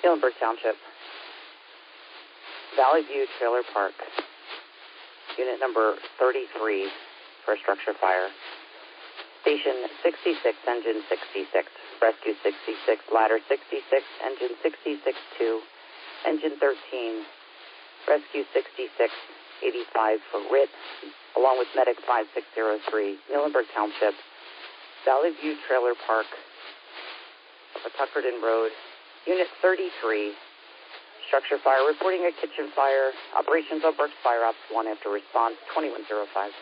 Muhlenberg Township, Valley View Trailer Park, unit number 33 for a structure fire. Station 66, engine 66, rescue 66, ladder 66, engine 66-2, engine 13, rescue 66, 85 for RIT, along with medic 5603, Muhlenberg Township, Valley View Trailer Park, Tuckerton Road, unit 33, structure fire, reporting a kitchen fire, operations on Burke's Fire Ops 1 after response 2105.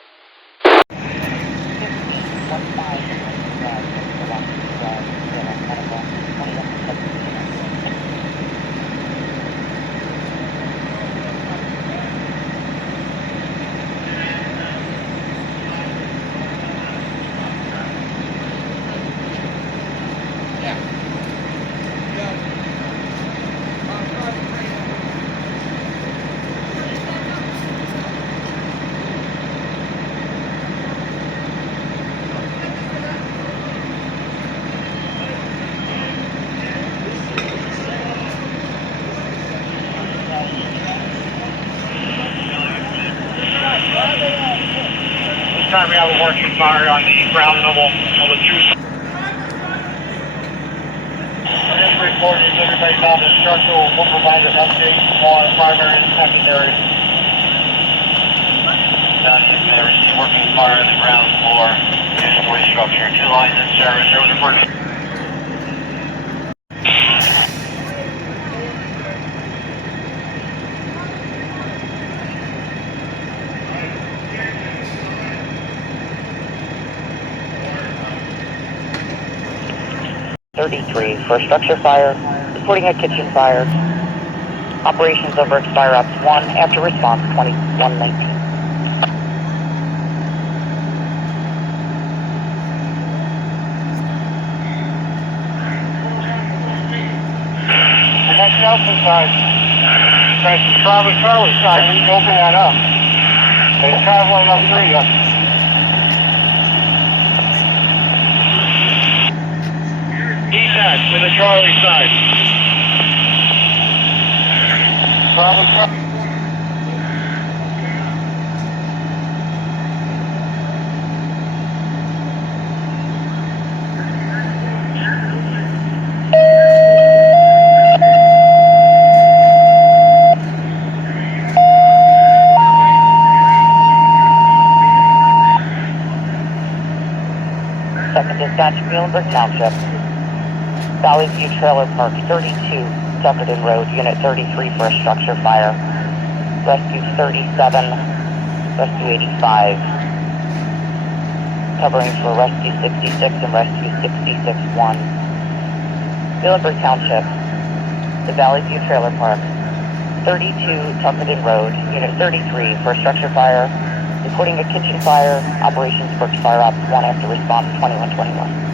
We have a working fire on the ground level of the juice. This report is everybody on the structural. We'll provide an update on primary and secondary. There is a working fire on the ground floor. Just for the structure. 2 lines in service. There was a working. 33 for a structure fire, reporting a kitchen fire, operations over Fire Ops 1 after response 2119. The next Allison side, that's the Charlie side, we can open that up. And it's traveling up through you. With the Charlie side. Bravo. 2nd Dispatch, Muhlenberg Township, Valley View Trailer Park, 32, Tuckerton Road, Unit 33 for a structure fire. Rescue 37, Rescue 85. Covering for Rescue 66 and Rescue 66-1. Muhlenberg Township, the Valley View Trailer Park, 32, Tuckerton Road, Unit 33 for a structure fire. Reporting a kitchen fire, operations Burke's Fire Ops 1 after response 2121.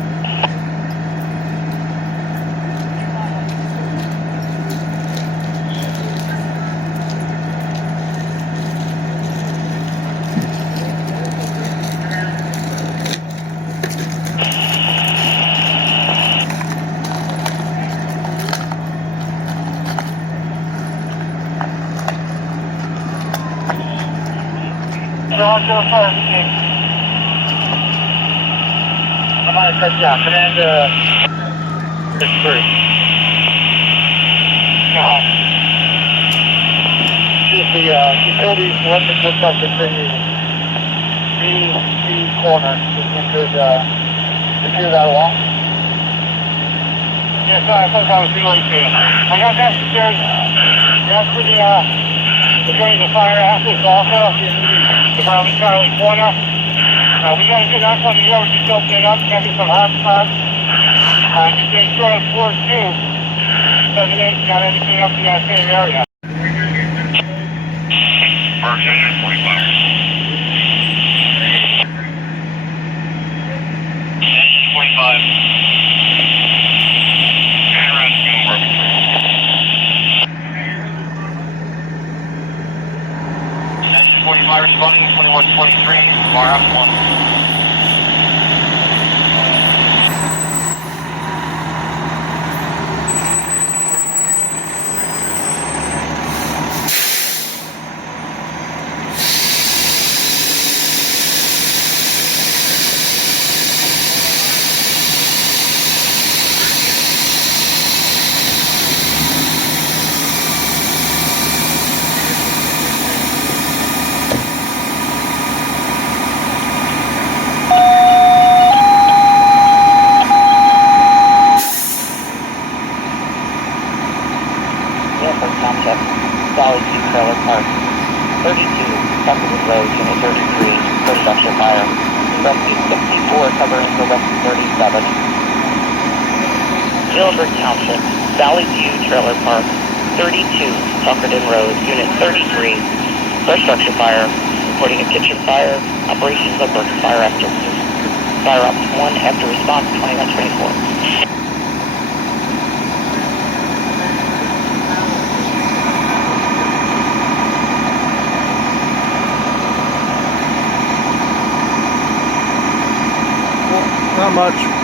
Command is free. Just the utilities electric looks like it's in the corner. If you could secure that along. Yes, I thought that was too late to. I got that secured. That's for the going to fire access also. The Brown Charlie corner. We got to get that one here. Just open it up, check it some hot spots. Just make sure it's floor 2. Doesn't it got anything up in that same area. Burke's engine 45. Engine 45. And rescue working. Engine 45 responding, 2123, bar up 1. Township, Valley View Trailer Park, 32, Tuckerton Road, Unit 33, first structure fire. Rescue 64, covering for rescue 37. Muhlenberg Township, Valley View Trailer Park, 32, Tuckerton Road, Unit 33, first structure fire. Reporting a kitchen fire. Operations over fire after fire ops 1 after response 2124. Not much.